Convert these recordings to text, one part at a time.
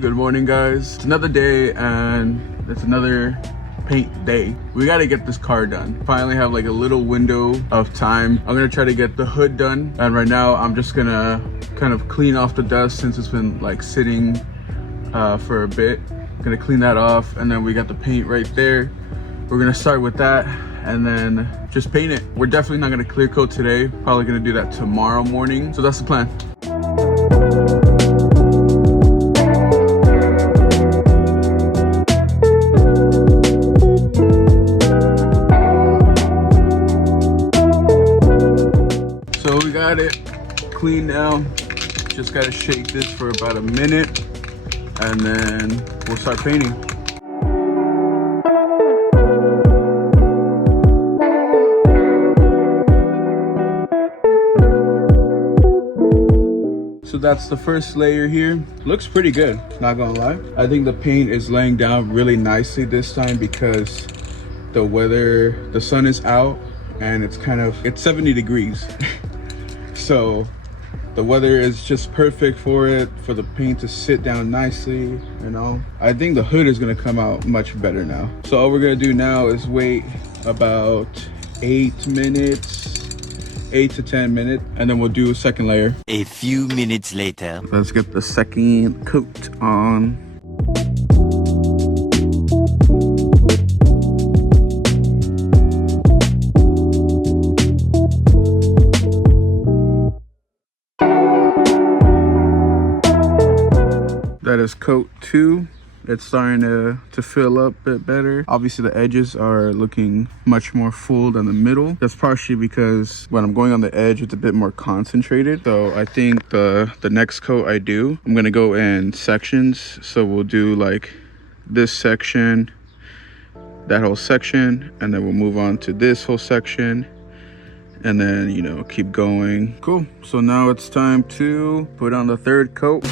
Good morning, guys. It's another day and it's another paint day. We got to get this car done. Finally have like a little window of time. I'm gonna try to get the hood done, and right now I'm just gonna kind of clean off the dust since it's been like sitting for a bit. Gonna clean that off, and then we got the paint right there. We're gonna start with that and then just paint it. We're definitely not gonna clear coat today. Probably gonna do that tomorrow morning. So that's the plan. So we got it clean now. Just gotta shake this for about a minute and then we'll start painting. So that's the first layer here. Looks pretty good, not gonna lie. I think the paint is laying down really nicely this time because the weather, the sun is out and it's 70 degrees. So the weather is just perfect for it, for the paint to sit down nicely, you know. I think the hood is gonna come out much better now. So all we're gonna do now is wait about 8 to 10 minutes, and then we'll do a second layer. A few minutes later. Let's get the second coat on. That is coat 2. It's starting to fill up a bit better. Obviously the edges are looking much more full than the middle. That's partially because when I'm going on the edge, it's a bit more concentrated. So I think the next coat I do, I'm gonna go in sections. So we'll do like this section, that whole section, and then we'll move on to this whole section, and then, you know, keep going. Cool. So now it's time to put on the third coat.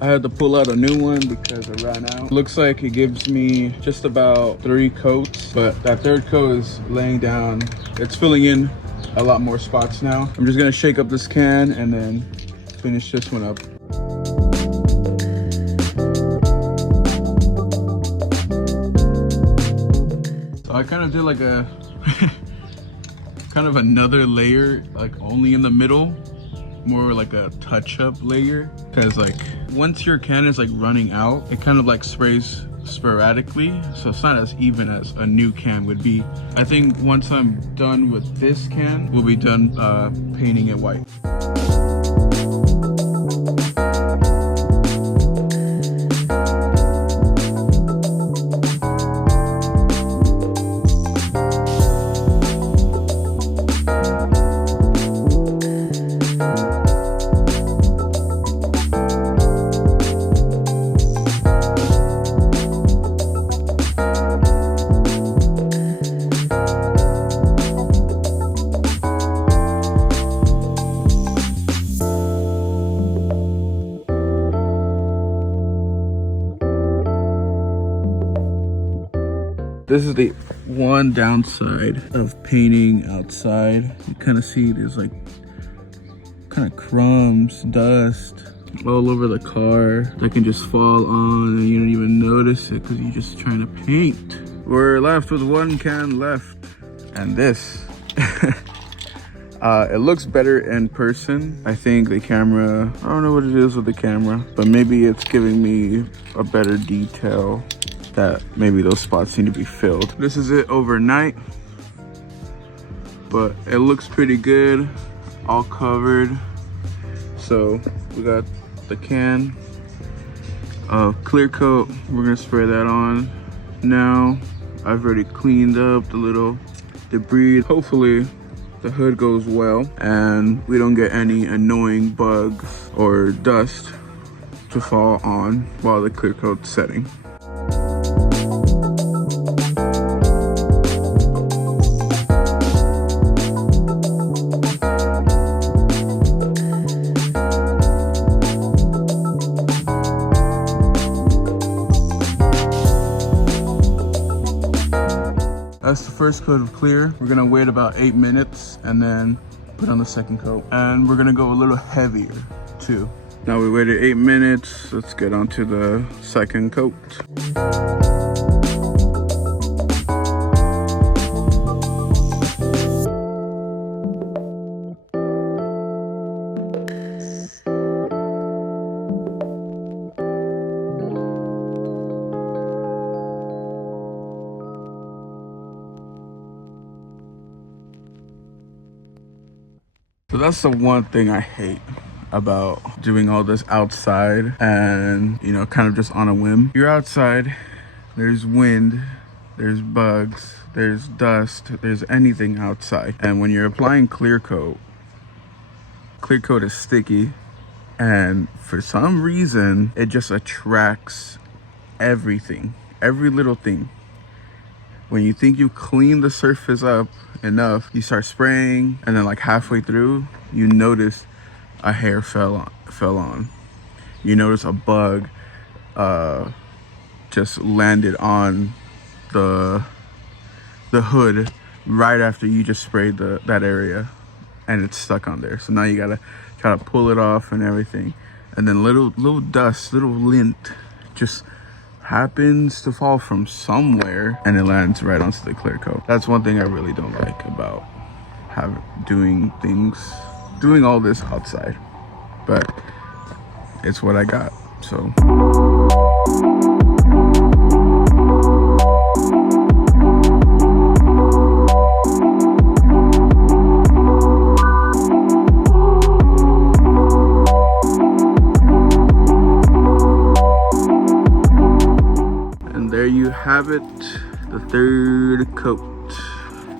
I had to pull out a new one because I ran out. Looks like it gives me just about 3 coats, but that third coat is laying down. It's filling in a lot more spots now. I'm just gonna shake up this can and then finish this one up. So I kind of did like a kind of another layer, like only in the middle, more like a touch-up layer, because like once your can is like running out, it kind of like sprays sporadically, so it's not as even as a new can would be. I think once I'm done with this can, we'll be done painting it white. This is the one downside of painting outside. You kind of see there's like kind of crumbs, dust all over the car that can just fall on and you don't even notice it because you're just trying to paint. We're left with one can left, and this it looks better in person. I think the camera, I don't know what it is with the camera, but maybe it's giving me a better detail that maybe those spots need to be filled. This is it overnight, but it looks pretty good, all covered. So we got the can of clear coat. We're gonna spray that on now. I've already cleaned up the little debris. Hopefully the hood goes well and we don't get any annoying bugs or dust to fall on while the clear coat's setting. That's the first coat of clear. We're gonna wait about 8 minutes and then put on the second coat. And we're gonna go a little heavier too. Now we waited 8 minutes. Let's get on to the second coat. So that's the one thing I hate about doing all this outside and, you know, kind of just on a whim. You're outside, there's wind, there's bugs, there's dust, there's anything outside. And when you're applying clear coat is sticky, and for some reason, it just attracts everything, every little thing. When you think you clean the surface up enough, you start spraying, and then like halfway through, you notice a hair fell on. You notice a bug just landed on the hood right after you just sprayed that area, and it's stuck on there. So now you gotta try to pull it off and everything. And then little dust, little lint just happens to fall from somewhere and it lands right onto the clear coat. That's one thing I really don't like about doing all this outside, but it's what I got, so. There you have it, the third coat.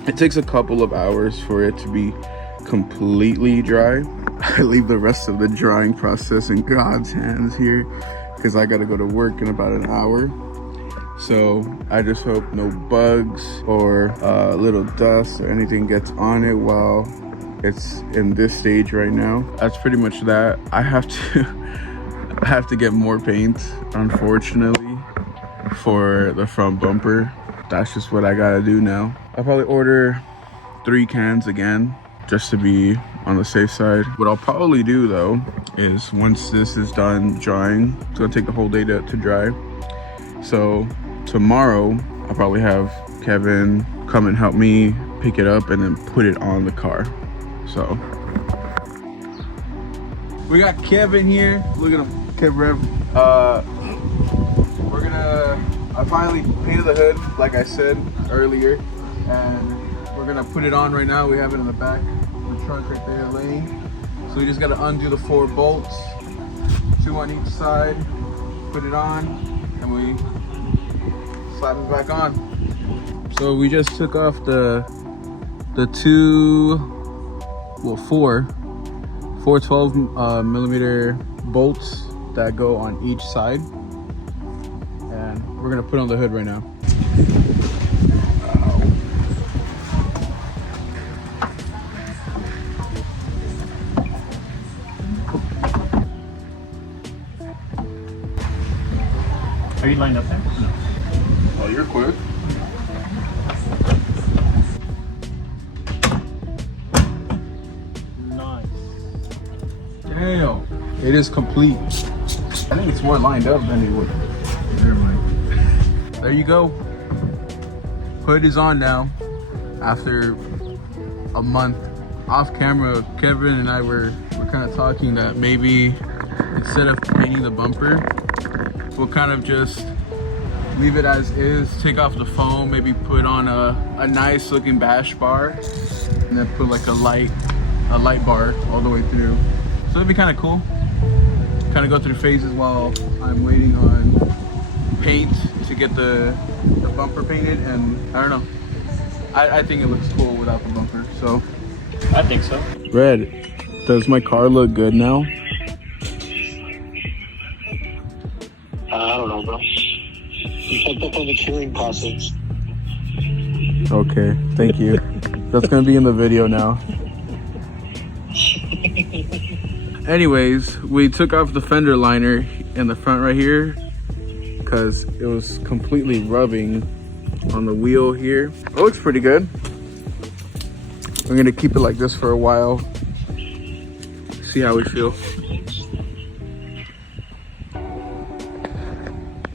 It takes a couple of hours for it to be completely dry. I leave the rest of the drying process in God's hands here because I gotta go to work in about an hour. So I just hope no bugs or little dust or anything gets on it while it's in this stage right now. That's pretty much that. I have to get more paint, unfortunately, for the front bumper. That's just what I gotta do now. I'll probably order 3 cans again just to be on the safe side. What I'll probably do though is once this is done drying, it's gonna take the whole day to dry. So tomorrow I'll probably have Kevin come and help me pick it up and then put it on the car. So we got Kevin here. Look at him, Kev Rev. I finally painted the hood, like I said earlier, and we're gonna put it on right now. We have it in the back of the trunk right there laying. So we just gotta undo the 4 bolts, 2 on each side, put it on, and we slap it back on. So we just took off the 4 12 millimeter bolts that go on each side. And we're gonna put on the hood right now. Are you lined up there? No. Oh, you're quick. Nice. Damn. It is complete. I think it's more lined up than it would. Never mind. There you go. Hood is on now. After a month off camera, Kevin and I were kind of talking that maybe instead of painting the bumper, we'll kind of just leave it as is, take off the foam, maybe put on a nice looking bash bar, and then put like a light bar all the way through. So it'd be kind of cool. Kind of go through phases while I'm waiting on paint to get the bumper painted, and I don't know. I think it looks cool without the bumper, so. I think so. Red, does my car look good now? I don't know, bro. You kept up on the curing process. Okay, thank you. That's gonna be in the video now. Anyways, we took off the fender liner in the front right here because it was completely rubbing on the wheel here. It looks pretty good. I'm gonna keep it like this for a while. See how we feel.